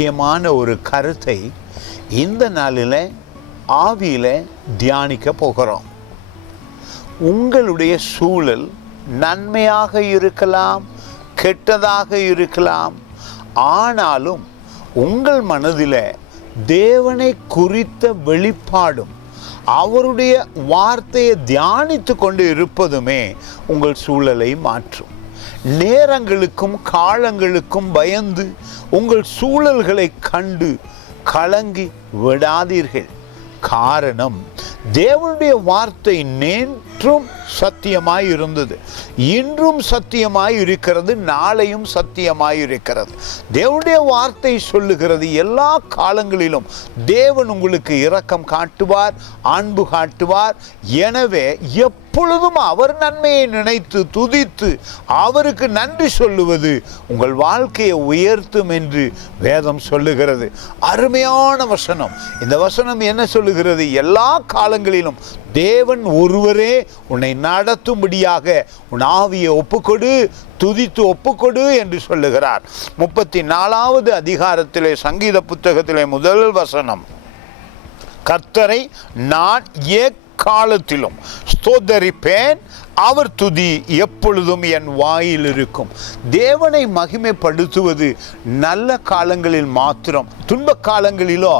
முக்கியமான ஒரு கருத்தை இந்த நாளில் ஆவியில் தியானிக்க போகிறோம். உங்களுடைய சூழல் நன்மையாக இருக்கலாம், கெட்டதாக இருக்கலாம். ஆனாலும் உங்கள் மனதில் தேவனை குறித்த வெளிப்பாடும் அவருடைய வார்த்தையை தியானித்து கொண்டு இருப்பதுமே உங்கள் சூழலை மாற்றும். நேரங்களுக்கும் காலங்களுக்கும் பயந்து உங்கள் சூழல்களை கண்டு கலங்கி விடாதீர்கள். காரணம், தேவனுடைய வார்த்தை நேற்றும் சத்தியமாய் இருந்தது, இன்றும் சத்தியமாய் இருக்கிறது, நாளையும் சத்தியமாய் இருக்கிறது. தேவனுடைய வார்த்தை சொல்லுகிறது, எல்லா காலங்களிலும் தேவன் உங்களுக்கு இரக்கம் காட்டுவார், அன்பு காட்டுவார். எனவே எப்பொழுதும் அவர் நன்மையை நினைத்து துதித்து அவருக்கு நன்றி சொல்லுவது உங்கள் வாழ்க்கையை உயர்த்தும் என்று வேதம் சொல்லுகிறது. அருமையான வசனம். இந்த வசனம் என்ன சொல்லுகிறது? எல்லா காலங்களிலும் தேவன் ஒருவரே உன்னை நடத்தும்படியாக உன் ஆவியை ஒப்புக்கொடு, துதித்து ஒப்புக்கொடு என்று சொல்லுகிறார். 34வது அதிகாரத்திலே சங்கீத புத்தகத்திலே முதல் வசனம், கர்த்தரை நான் எக்காலத்திலும் ஸ்தோத்தரிப்பேன், அவர் துதி எப்பொழுதும் என் வாயில் இருக்கும். தேவனை மகிமைப்படுத்துவது நல்ல காலங்களில் மாத்திரம். துன்ப காலங்களிலோ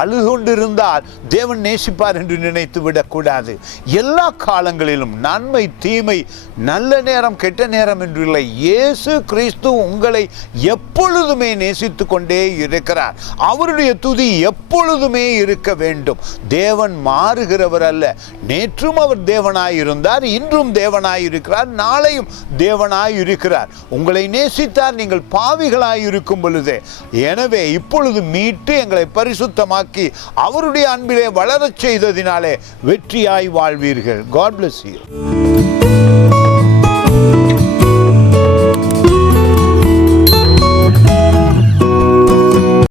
அழுது கொண்டிருந்தால் தேவன் நேசிப்பார் என்று நினைத்து விடக்கூடாது. எல்லா காலங்களிலும் நன்மை தீமை, நல்ல நேரம் கெட்ட நேரம் என்று இல்லை. இயேசு கிறிஸ்து உங்களை எப்பொழுதுமே நேசித்து கொண்டே இருக்கிறார். அவருடைய துதி எப்பொழுதுமே இருக்க வேண்டும். தேவன் மாறுகிறவர் அல்ல. நேற்றும் அவர் தேவனாயிருந்தார், இன்றும் தேவனாயிருக்கிறார், நாளையும் தேவனாயிருக்கிறார். உங்களை நேசித்தார் நீங்கள் பாவிகளாயிருக்கும் பொழுதே. எனவே இப்பொழுது மீட்டு எங்களை பரிசுத்தமாக்கி அவருடைய அன்பிலே வளரச் செய்ததினாலே வெற்றியாய் வாழ்வீர்கள். God bless you.